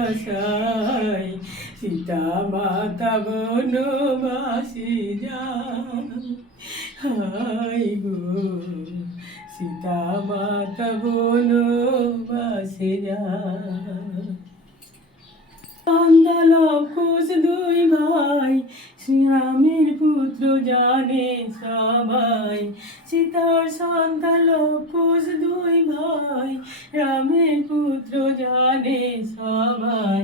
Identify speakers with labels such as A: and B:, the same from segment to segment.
A: আশায় সীতা মাতা বনবাসী যাই গো সীতা মাতা বনবাসী যা আন্দোলন খুশ দূর জানে সবাই সীতার সন্তান লক্ষস দুই ভাই, রামের পুত্র জানে সবাই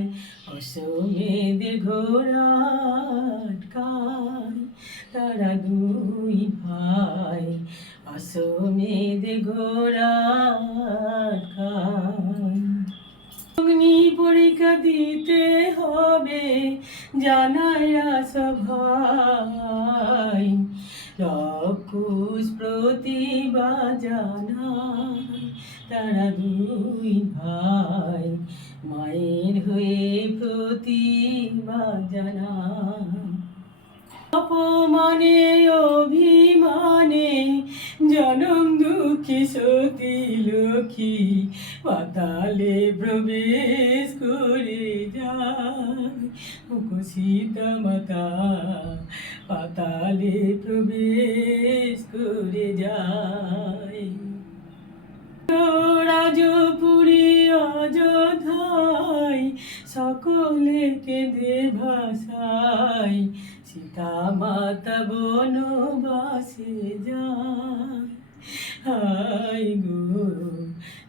A: অশ্বমেধের ঘোড়া আটকায় তারা দুই ভাই অশ্বমেধের ঘোড়া আটকায় অগ্নি পরীক্ষা দিতে হবে জানায় সভাই জানায় তারা দুই ভাই, মায়ের হয়ে প্রতিভা জানায় অপমানে, অভিমানে, জনম দুঃখী সতী লক্ষ্মী, পাতালে প্রবেশ করে যায়। ওগো সীতা পাতালে প্রবেশ করে যায়। রাজপুরী অযোধ্যায় সকলে কেঁদে ভাষায় সীতা মাতা বনবাসে যায়। হাই গো,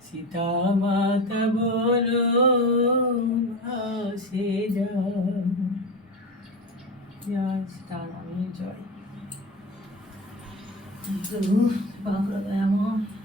A: সীতা মাতা বনবাসে যায় জয় আমি জয়
B: বাঁকুড়া দয়াময়